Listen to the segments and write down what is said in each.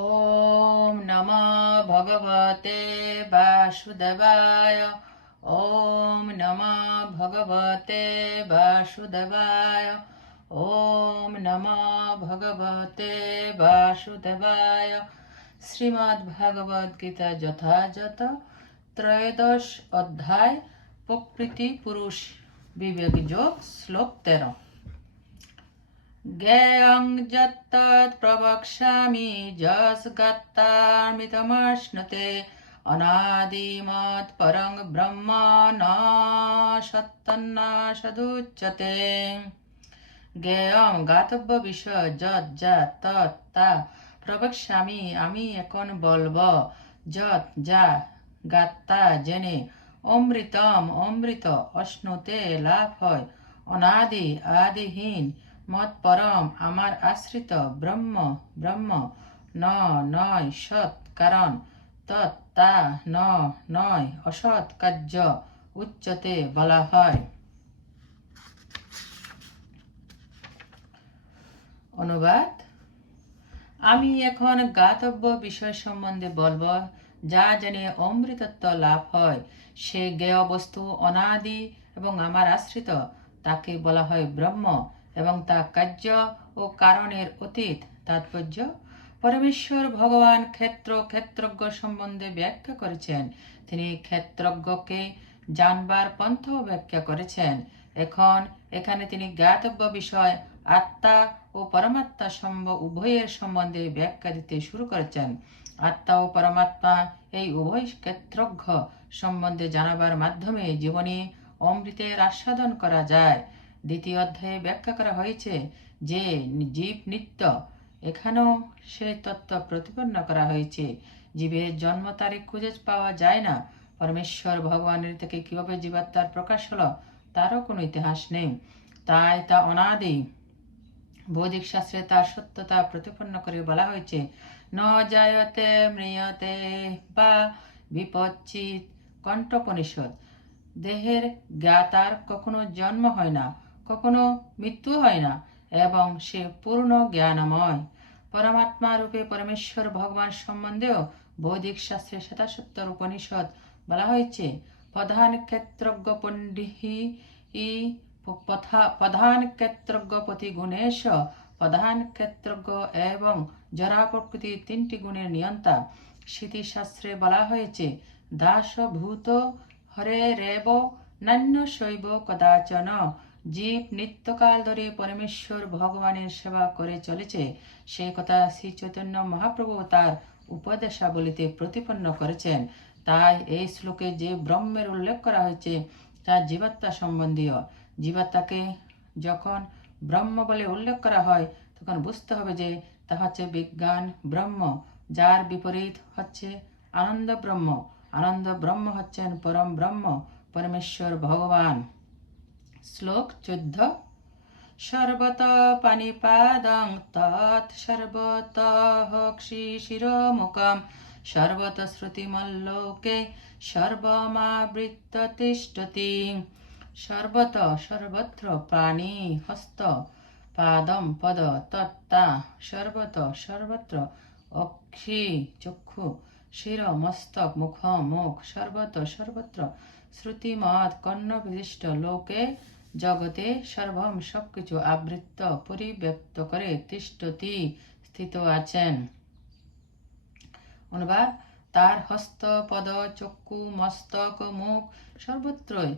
ॐ नमो भगवते वासुदेवाय ॐ नमो भगवते वासुदेवाय ॐ नमो ভগবতে বাসুদেবায় শ্রীমদ্ ভগবদ গীতা যথাযথ ত্রয়োদশ অধ্যায় প্রকৃতি পুরুষ বিবেক যোগ শ্লোক তেরো জ্ঞেয়ং যত্তৎ প্রবক্ষ্যামি যস্গত্তামিতমশ্নুতে অনাদিমৎ পরং ব্রহ্ম ন সত্তন্না সদুচ্যতে জ্ঞেয়ং গাতব্য বিষয় যৎ যা তৎ তা প্রবক্ষ্যামি আমি এখন বলব যৎ যা গাত্তা জেনে অমৃতম অমৃত অশ্নুতে লাভ হয় অনাদি আদিহীন মত পরম আমার আশ্রিত, ব্রহ্ম ব্রহ্ম, ন, নয়, সৎ, কারণ, তৎ, তা, ন, নয়, অসৎ, কার্য, উচ্চতে বলা হয়। অনুবাদ, আমি এখন গাতব্য বিষয় সম্বন্ধে বলব, যা জেনে অমৃতত্ব লাভ হয়। সে জ্ঞেয় বস্তু অনাদি এবং আমার আশ্রিত, তাকে বলা হয় ব্রহ্ম। এবং তা কার্য ও কারণের অতীত তাৎপর্য। পরমেশ্বর ভগবান ক্ষেত্র ক্ষেত্রজ্ঞ সম্বন্ধে ব্যাখ্যা করেছেন। তিনি ক্ষেত্রজ্ঞকে জানবার পন্থাও ব্যাখ্যা করেছেন। এখন এখানে তিনি জ্ঞাতব্য বিষয় আত্মা ও পরমাত্মা সম্ভব উভয়ের সম্বন্ধে ব্যাখ্যা দিতে শুরু করেছেন। আত্মা ও পরমাত্মা এই উভয় ক্ষেত্রজ্ঞ সম্বন্ধে জানাবার মাধ্যমে জীবনে অমৃতের আস্বাদন করা যায়। দ্বিতীয় অধ্যায়ে ব্যাখ্যা করা হয়েছে যে জীব নিত্য, এখানেও সে তত্ত্ব প্রতিপন্ন করা হয়েছে। জীবের জন্ম তারিখ খুঁজে পাওয়া যায় না। পরমেশ্বর ভগবানের থেকে কীভাবে জীবাত্মার প্রকাশ হলো তারও কোনো ইতিহাস নেই। তাই তা অনাদি বৈদিক শাস্ত্রে তার সত্যতা প্রতিপন্ন করে বলা হয়েছে। ন জায়তে মৃয়তে বা বিপচ্ছিত কণ্ঠপনিষদ। দেহের জ্ঞাতার কখনো জন্ম হয় না। কখনো মৃত্যু হয় না, এবং সে পূর্ণ জ্ঞানময়। পরমাত্মা রূপে পরমেশ্বর ভগবান সম্বন্ধেও বৈদিক শাস্ত্রে শ্বেতাসত্তর উপনিষদ বলা হয়েছে, প্রধান ক্ষেত্রজ্ঞ পণ্ডিহি প্রধান ক্ষেত্রজ্ঞ পতি গুণেশ, প্রধান ক্ষেত্রজ্ঞ এবং জরা প্রকৃতি তিনটি গুণের নিয়ন্তা। স্মৃতিশাস্ত্রে বলা হয়েছে দাস ভূত হরে রেব, নান্য শৈব কদাচন জীব নিত্যকাল ধরে পরমেশ্বর ভগবানের সেবা করে চলেছে। সেই কথা শ্রী চৈতন্য মহাপ্রভু তার উপদেশাবলিতে প্রতিপন্ন করেছেন। তাই এই শ্লোকে যে ব্রহ্মের উল্লেখ করা হয়েছে, তা জীবাত্মা সম্বন্ধীয়। জীবাত্মাকে যখন ব্রহ্ম বলে উল্লেখ করা হয়, তখন বুঝতে হবে যে তা হচ্ছে বিজ্ঞান ব্রহ্ম, যার বিপরীত হচ্ছে আনন্দ ব্রহ্ম। আনন্দ ব্রহ্ম হচ্ছেন পরম ব্রহ্ম, পরমেশ্বর ভগবান। শ্লোক চোদ্দ সর্বত পানিপাদং তৎ সর্বত শিরোমুখম সর্বত শ্রুতিমল্লোকে সর্বমাবৃত্ত তিষ্ঠতি সর্বত সর্বত্র প্রাণী হস্ত পাদম পদ তত্তা সর্বত সর্বত্র অক্ষি চক্ষু শির মস্তক মুখ মুখ সর্বত সর্বত্র শ্রুতিমত কর্ণ বিশিষ্ট লোকে জগতে সর্বম সবকিছু আবৃত্ত পরিব্যক্ত করে তিষ্ঠতি স্থিত আছেন। অনুবাদ তার হস্ত, পদ, চক্ষু, মস্তক, মুখ সর্বত্রই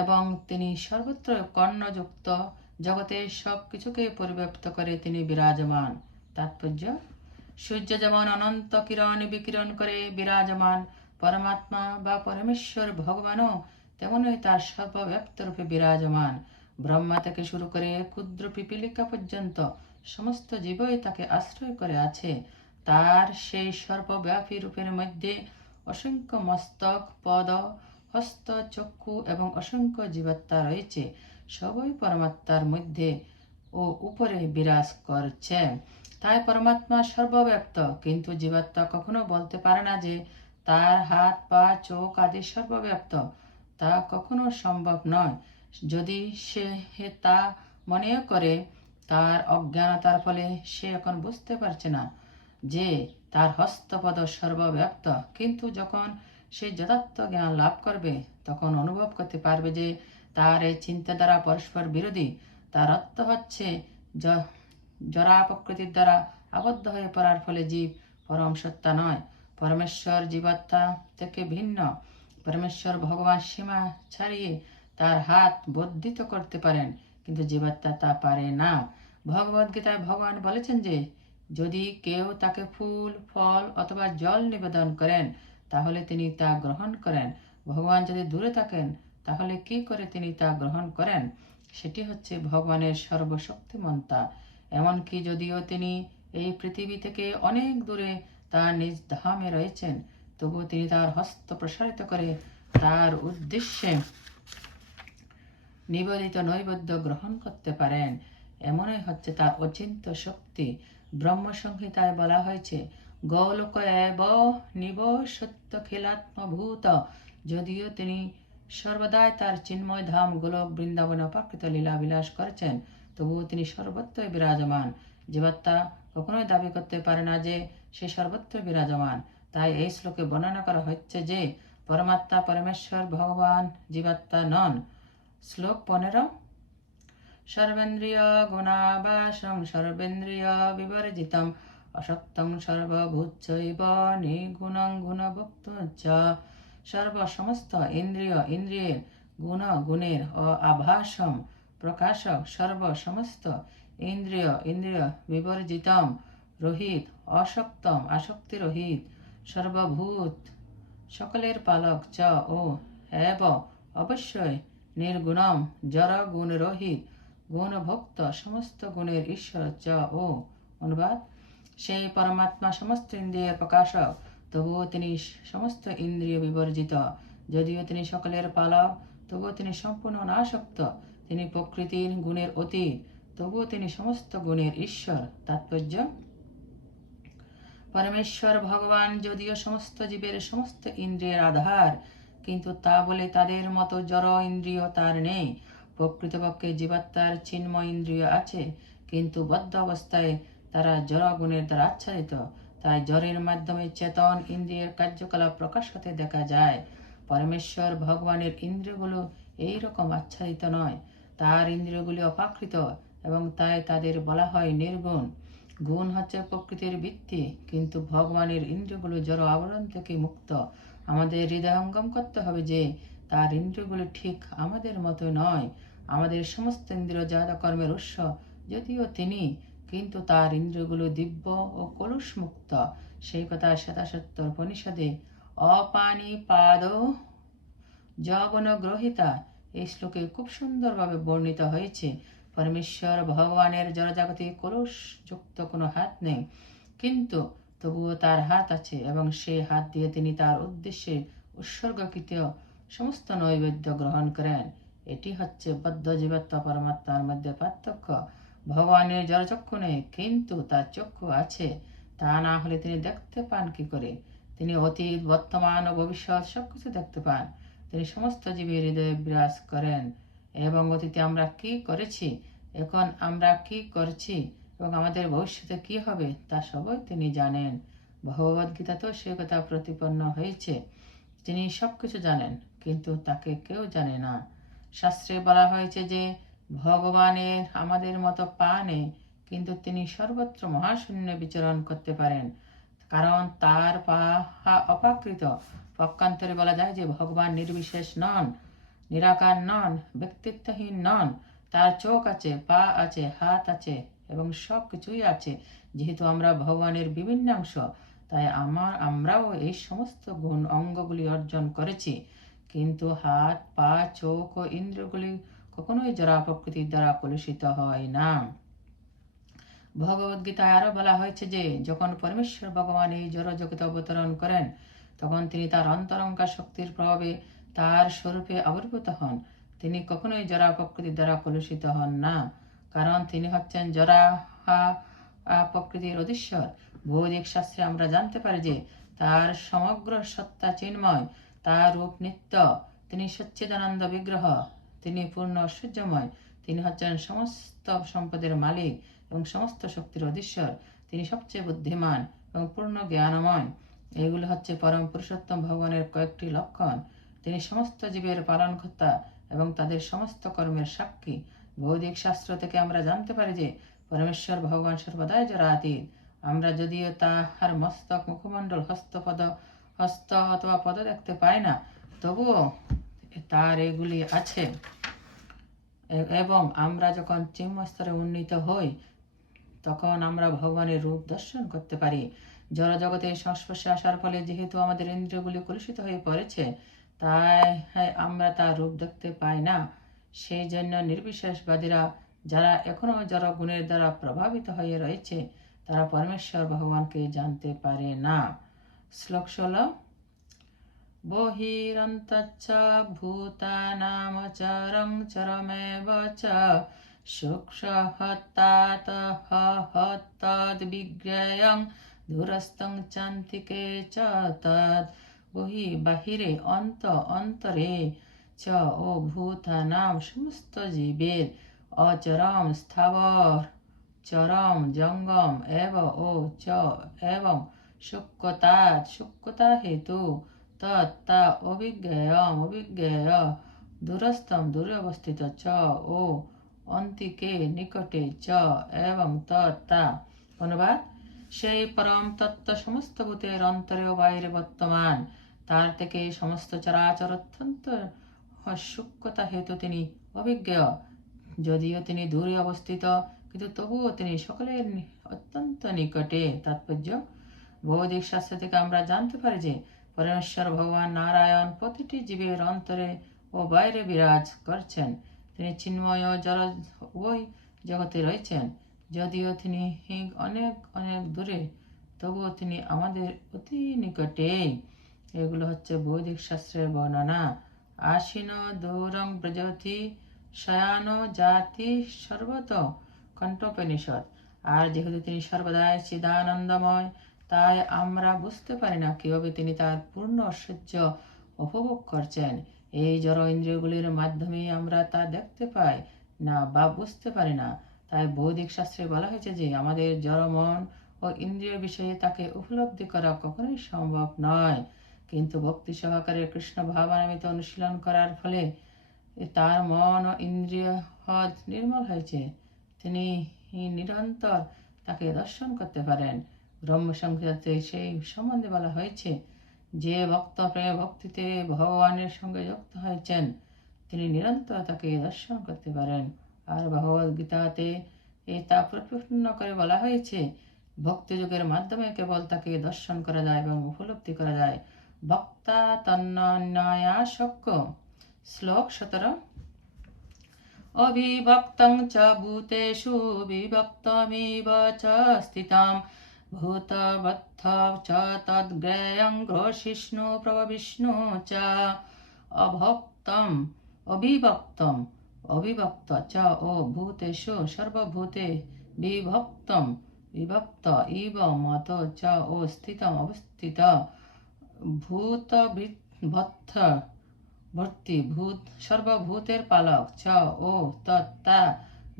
এবং তিনি সর্বত্র কর্ণযুক্ত। জগতের সব কিছুকে পরিব্যাপ্ত করে তিনি বিরাজমান। তাৎপর্য, সূর্য যেমন অনন্ত কিরণ বিকিরণ করে বিরাজমান, পরমাত্মা বা পরমেশ্বর ভগবানও তেমনই তার সর্বব্যাপ্ত রূপে বিরাজমান। ব্রহ্মা থেকে শুরু করে ক্ষুদ্র পিপিলিকা পর্যন্ত সমস্ত জীবই তাকে আশ্রয় করে আছে। তার সেই সর্বব্যাপী রূপের মধ্যে অসংখ্য মস্তক, পদ, হস্ত, চক্ষু এবং অসংখ্য জীবাত্মা রয়েছে। সবই পরমাত্মার মধ্যে ও উপরে বিরাজ করছে। তাই পরমাত্মা সর্বব্যাপ্ত। কিন্তু জীবাত্মা কখনো বলতে পারে না যে তার হাত, পা, চোখ আদি সর্বব্যাপ্ত। তা কখনো সম্ভব নয়। যদি সে তা মনেও করে, তার অজ্ঞানতার ফলে সে এখন বুঝতে পারছে না যে তার হস্তপদ সর্বব্যাপ্ত। কিন্তু যখন সে যথার্থ জ্ঞান লাভ করবে, তখন অনুভব করতে পারবে যে তার এই চিন্তাধারা পরস্পর বিরোধী। তার অর্থ হচ্ছে জরা প্রকৃতির দ্বারা আবদ্ধ হয়ে পড়ার ফলে জীব পরম সত্তা নয়। পরমেশ্বর জীবাত্মা থেকে ভিন্ন। পরমেশ্বর ভগবান সীমা ছাড়িয়ে তার হাত বর্ধিত করতে পারেন, কিন্তু জীবাত্মা তা পারে না। ভগবদ গীতায় ভগবান বলেছেন যে, যদি কেউ তাকে ফুল, ফল অথবা জল নিবেদন করেন, তাহলে তিনি তা গ্রহণ করেন। ভগবান যদি দূরে থাকেন, তাহলে কি করে তিনি তা গ্রহণ করেন? সেটি হচ্ছে ভগবানের সর্বশক্তিমন্তা। এমনকি যদিও তিনি এই পৃথিবী থেকে অনেক দূরে তার নিজ ধামে রয়েছেন তবুও তিনি তার হস্ত প্রসারিত করে তার উদ্দেশ্যে নিবেদিত নৈবেদ্য গ্রহণ করতে পারেন। এমনই হচ্ছে তার অচিন্ত শক্তি। ব্রহ্মসংহিতায় বলা হয়েছে, গৌলোক এব নিব সত্য খিলাত্মভূত যদিও তিনি সর্বদাই তার চিন্ময় ধাম গোলক বৃন্দাবনে অপাকৃত লীলা বিলাস করেছেন, তবুও তিনি সর্বত্রই বিরাজমান। জীবাত্মা কখনোই দাবি করতে পারে না যে সে সর্বত্র বিরাজমান। তাই এই শ্লোকে বর্ণনা করা হচ্ছে যে, পরমাত্মা পরমেশ্বর ভগবান জীবাত্মা নন। শ্লোক পনেরো। সর্বেন্দ্রিয় গুণাবাসং সর্বেন্দ্রিয় বিবর্জিতম অসক্তম সর্বভূতৈব নিগুণং গুণভুক্ত চ। সর্ব সমস্ত ইন্দ্রিয় ইন্দ্রিয়ের গুণ গুণের ও আভাসম প্রকাশক সর্ব সমস্ত ইন্দ্রিয় ইন্দ্রিয় বিবর্জিতম রহিত অসক্তম আসক্তি রহিত সর্বভূত। সকলের পালক চ ও এব অবশ্যই নির্গুণম জড় গুণ গুণভুক্ত, সমস্ত গুণের ঈশ্বর চ ও, অনুবাদ। সেই পরমাত্মা সমস্ত ইন্দ্রিয়ের প্রকাশক, তবুও তিনি সমস্ত ইন্দ্রিয় বিবর্জিত। যদিও তিনি সকলের পালক, তবুও তিনি সম্পূর্ণ নাশক্ত তিনি প্রকৃতির গুণের অতীত, তবুও তিনি সমস্ত গুণের ঈশ্বর। তাৎপর্য পরমেশ্বর ভগবান যদিও সমস্ত জীবের সমস্ত ইন্দ্রিয়ের আধার, কিন্তু তা বলে তাদের মতো জড় ইন্দ্রিয় তার নেই। প্রকৃতপক্ষে জীবাত্মার চিন্ময় ইন্দ্রিয় আছে, কিন্তু বদ্ধ অবস্থায় তারা জড় গুণের দ্বারা আচ্ছাদিত। তাই জ্বরের মাধ্যমে চেতন ইন্দ্রিয়ের কার্যকলাপ প্রকাশ হতে দেখা যায়। পরমেশ্বর ভগবানের ইন্দ্রিয়গুলো এই রকম আচ্ছাদিত নয়। তার ইন্দ্রিয়গুলি অপাকৃত এবং তাই তাদের বলা হয় নির্গুণ। গুণ হচ্ছে প্রকৃতির ভিত্তি, কিন্তু ভগবানের ইন্দ্রগুলো জড় আবরণ থেকে মুক্ত। আমাদের হৃদয়ঙ্গম করতে হবে যে, তার ইন্দ্রিয়গুলো ঠিক আমাদের মতো নয়। আমাদের সমস্ত ইন্দ্রিয় জাত কর্মের উৎস, যদিও তিনি, কিন্তু তার ইন্দ্রগুলো দিব্য ও কলুষ মুক্ত। সেই কথা শ্বেতাসত্তর উপনিষদে অপানি পাদ যবন গ্রহিতা এই শ্লোকে খুব সুন্দরভাবে বর্ণিত হয়েছে। পরমেশ্বর ভগবানের জড়জাগতিক কলুষ যুক্ত কোনো হাত নেই। কিন্তু তবুও তার হাত আছে এবং সেই হাত দিয়ে তিনি তার উদ্দেশ্যে উৎসর্গকৃত সমস্ত নৈবেদ্য গ্রহণ করেন। এটি হচ্ছে বদ্ধ জীবাত্মা পরমাত্মার মধ্যে পার্থক্য। ভগবানের জড়চক্ষু নেই, কিন্তু তার চক্ষু আছে। তা না হলে তিনি দেখতে পান কি করে? তিনি অতীত, বর্তমান ও ভবিষ্যৎ সবকিছু দেখতে পান। তিনি সমস্ত জীবের হৃদয়ে বিরাজ করেন। এবং অতীতে আমরা কি করেছি? এখন আমরা কি করছি? এবং আমাদের ভবিষ্যতে কি হবে? তা সবই তিনি জানেন। ভগবদ তো সে কথা প্রতিপন্ন হয়েছে। তিনি সবকিছু জানেন, কিন্তু তাকে কেউ জানে না। শাস্ত্রে বলা হয়েছে যে, ভগবানের আমাদের মতো পা নেই, কিন্তু তিনি সর্বত্র মহাশূন্যে বিচরণ করতে পারেন। কারণ তার পা অপাকৃত। পক্ষান্তরে বলা যায় যে, ভগবান নির্বিশেষ নন। নিরাকার নন ব্যক্তিত্বহীন নন তার চোখ আছে, পা আছে, হাত আছে এবং সব কিছুই আছে। যেহেতু আমরা ভগবানের বিভিন্ন অংশ, তাই আমার, আমরাও এই সমস্ত গুণ অঙ্গগুলি অর্জন করেছি। কিন্তু হাত, পা, চোখ ও ইন্দ্রগুলি কখনোই জরা প্রকৃতির দ্বারা কলুষিত হয় না। ভগবদ গীতায় আরও বলা হয়েছে যে, যখন পরমেশ্বর ভগবান এই জড় জগতে অবতরণ করেন, তখন তিনি তার অন্তরঙ্গা শক্তির প্রভাবে তার স্বরূপে আবির্ভূত হন। তিনি কখনোই জরা প্রকৃতির দ্বারা কলুষিত হন না, কারণ তিনি হচ্ছেন জরা প্রকৃতির অধীশ্বর। বৈদিক শাস্ত্রে আমরা জানতে পারি যে তার সমগ্র সত্তা চিন্ময়, তার রূপ নিত্য। তিনি সচ্চিদানন্দ বিগ্রহ, তিনি পূর্ণ ঐশ্বর্যময়। তিনি হচ্ছেন সমস্ত সম্পদের মালিক এবং সমস্ত শক্তির অধীশ্বর। তিনি সবচেয়ে বুদ্ধিমান এবং পূর্ণ জ্ঞানময়। এগুলো হচ্ছে পরম পুরুষোত্তম ভগবানের কয়েকটি লক্ষণ। তিনি সমস্ত জীবের পালনকর্তা এবং তাদের সমস্ত কর্মের সাক্ষী। বৈদিক শাস্ত্র থেকে আমরা জানতে পারি যে, পরমেশ্বর ভগবান সর্বদাই জরাতীত আমরা যদিও তাহার মস্তক মুখমণ্ডল হস্তপদ, হস্ত অথবা পদ দেখতে পাই না, তবুও তার এগুলি আছে। এবং আমরা যখন চিন্মস্তরে উন্নীত হই, তখন আমরা ভগবানের রূপ দর্শন করতে পারি। জড়জগতের সংস্পর্শে আসার ফলে যেহেতু আমাদের ইন্দ্রিয়গুলি কলুষিত হয়ে পড়েছে তাই আমরা তার রূপ দেখতে পাই না। সেই জন্য নির্বিশেষবাদীরা যারা এখনও জড় গুণের দ্বারা প্রভাবিত হয়ে রয়েছে, তারা পরমেশ্বর ভগবানকে জানতে পারে না। শ্লোক ষোলো। বহিরন্তচ্চ ভূতানামচরং চরমেব চ। সূক্ষ্মহত্তাতহত্তদ্বিজ্ঞেয়ং দূরস্থং চান্তিকে চ তদ বহি বাহিরে অন্ত অন্তরে চ ও ভূতানাম সমস্ত জীবের অচরম স্থাবর। চরম জঙ্গম এব ও চ এবং সূক্ষ্মতা সূক্ষ্মতা হেতু তত্তা অভিজ্ঞেয়ম অভিজ্ঞেয় দূরস্থম দূরে অবস্থিত চ ও অন্তিকে নিকটে চ এবং তত্তা। অনুবাদ, সেই পরম তত্ত্ব সমস্ত ভূতের অন্তরে ও বাইরে বর্তমান। তার থেকে সমস্ত চরাচর অত্যন্ত সূক্ষ্মতা হেতু তিনি অভিজ্ঞ। যদিও তিনি দূরে অবস্থিত, কিন্তু তবুও তিনি সকলের অত্যন্ত নিকটে। তাৎপর্য? বৈদিক শাস্ত্র থেকে আমরা জানতে পারি যে, পরমেশ্বর ভগবান নারায়ণ প্রতিটি জীবের অন্তরে ও বাইরে বিরাজ করছেন। তিনি চিন্ময় জড় ওই জগতে রয়েছেন। যদিও তিনি অনেক অনেক দূরে, তবুও তিনি আমাদের অতি নিকটে। এগুলো হচ্ছে বৈদিক শাস্ত্রের বর্ণনা। আশিন দূরং ব্রজতি শয়ান জাতি সর্বত কণ্ঠোপনিষদ আর যেহেতু তিনি সর্বদাই চিদানন্দময়, তাই আমরা বুঝতে পারি না কীভাবে তিনি তার পূর্ণ ঐশ্বর্য উপভোগ করছেন। এই জড় ইন্দ্রিয়গুলির মাধ্যমে আমরা তা দেখতে পাই না বা বুঝতে পারি না। তাই বৈদিক শাস্ত্রে বলা হয়েছে যে, আমাদের জড় মন ও ইন্দ্রিয় বিষয়ে তাকে উপলব্ধি করা কখনোই সম্ভব নয়। কিন্তু ভক্তি সহকারে কৃষ্ণ ভাবানামিত অনুশীলন করার ফলে তার মন ও ইন্দ্রিয় হদ নির্মল হয়েছে। তিনি নিরন্তর তাকে দর্শন করতে পারেন। ব্রহ্মসংহিতাতে সেই সম্বন্ধে বলা হয়েছে, যে ভক্ত প্রেম ভক্তিতে ভগবানের সঙ্গে যুক্ত হয়েছেন, তিনি নিরন্তর তাকে দর্শন করতে পারেন। আর ভগবদ গীতাতে এ তা প্রতিপন্ন করে বলা হয়েছে, ভক্তি যুগের মাধ্যমে কেবল তাকে দর্শন করা যায় এবং উপলব্ধি করা যায়। ভক্তা তন্নয়াশক্য শ্লোক সতেরো অবিভক্তং চ ভূতেষু বিভক্তমিব চ স্থিতম ভূতবদ্ধ চ তদ্গ্রেয়ং প্রবিষ্ণু চ অভক্তম অবিভক্তম অবিভক্ত চ ও ভূতেষু সর্বভূতে বিভক্তম বিভক্ত ইব মত চ ও স্থিতম অবস্থিত ভূত ভত্থ ভর্তি ভূত, সর্বভূতের পালক। চ ও তত্তা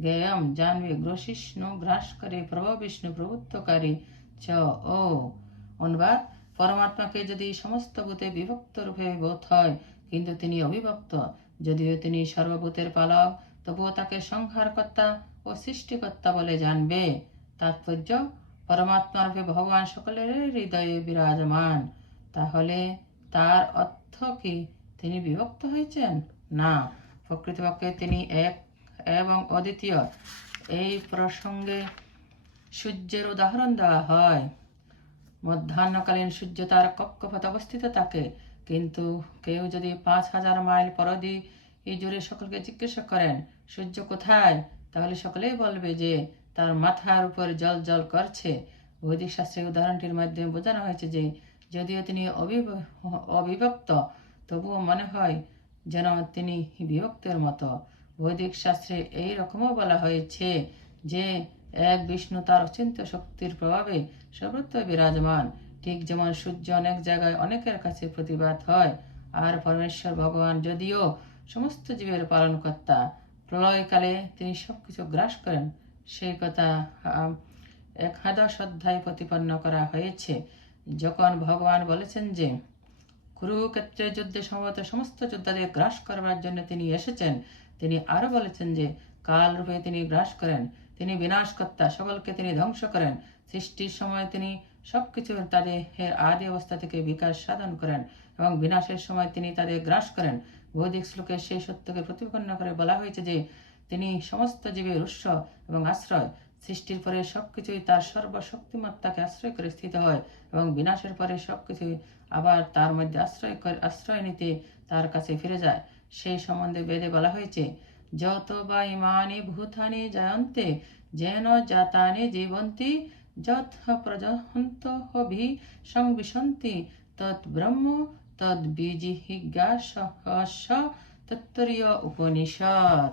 জ্ঞেয়ম জানবে গ্রসিষ্ণু গ্রাস করে প্রভু বিষ্ণু প্রভুত্বকারী চ ও, অনুবাদ, পরমাত্মাকে যদি সমস্ত ভূতে বিভক্ত রূপে বোধ হয়, কিন্তু তিনি অবিভক্ত। যদিও তিনি সর্বভূতের পালক, তবুও তাকে সংহারকর্তা ও সৃষ্টিকর্তা বলে জানবে। তাৎপর্য পরমাত্মা রূপে ভগবান সকলের হৃদয়ে বিরাজমান। তাহলে তার অর্থ কি? তিনি বিভক্ত হয়েছেন? না। প্রকৃতপক্ষে তিনি এক এবং অদ্বিতীয়। এই প্রসঙ্গে সূর্যের উদাহরণ দেওয়া হয়। মধ্যাহ্নকালীন সূর্য তার কক্ষপথ অবস্থিত থাকে। কিন্তু কেউ যদি পাঁচ হাজার মাইল পরদি এই জুড়ে সকলকে জিজ্ঞাসা করেন, সূর্য কোথায়? তাহলে সকলেই বলবে যে, তার মাথার উপর জল জল করছে। বৈদিক শাস্ত্রের উদাহরণটির মাধ্যমে বোঝানো হয়েছে যে যদিও তিনি অবিভ- অবিভক্ত, তবুও মনে হয় যেন তিনি বিভক্তের মতো। বৈদিক শাস্ত্রে এই রকমও বলা হয়েছে যে, এক বিষ্ণু তার অচিন্ত শক্তির প্রভাবে সর্বত্র বিরাজমান। ঠিক যেমন সূর্য অনেক জায়গায় অনেকের কাছে প্রতিবাদ হয়, আর পরমেশ্বর ভগবান যদিও সমস্ত জীবের পালনকর্তা, প্রলয়কালে তিনি সবকিছু গ্রাস করেন। সেই কথা একাদশ অধ্যায় প্রতিপন্ন করা হয়েছে। যখন ভগবান বলেছেন যে, কুরুক্ষেত্রের যুদ্ধে সম্ভবত সমস্ত যোদ্ধাদের গ্রাস করবার জন্য তিনি এসেছেন, তিনি আরও বলেছেন যে কাল রূপে তিনি গ্রাস করেন, তিনি বিনাশকর্তা, সকলকে তিনি ধ্বংস করেন, সৃষ্টির সময় তিনি সবকিছু তাদের আদি অবস্থা থেকে বিকাশ সাধন করেন এবং বিনাশের সময় তিনি তাদের গ্রাস করেন। বৈদিক শ্লোকের সেই সত্যকে প্রতিপন্ন করে বলা হয়েছে যে, তিনি সমস্ত জীবের উৎস এবং আশ্রয় সৃষ্টির পরে সবকিছুই তার সর্বশক্তিমত্তাকে আশ্রয় করে স্থিত হয় এবং বিনাশের পরে সবকিছুই আবার তার মধ্যে আশ্রয় করে আশ্রয় নিতে তার কাছে ফিরে যায়। সেই সম্বন্ধে বেদে বলা হয়েছে, যত বা ইমানি ভূতানি জয়ন্তে, যেন জাতানি জীবন্তি যথ প্রজহন্ত হবি সংবিশন্তি, তৎ ব্রহ্ম তদ বীজিহিজ্ঞাস তত্তরীয় উপনিষদ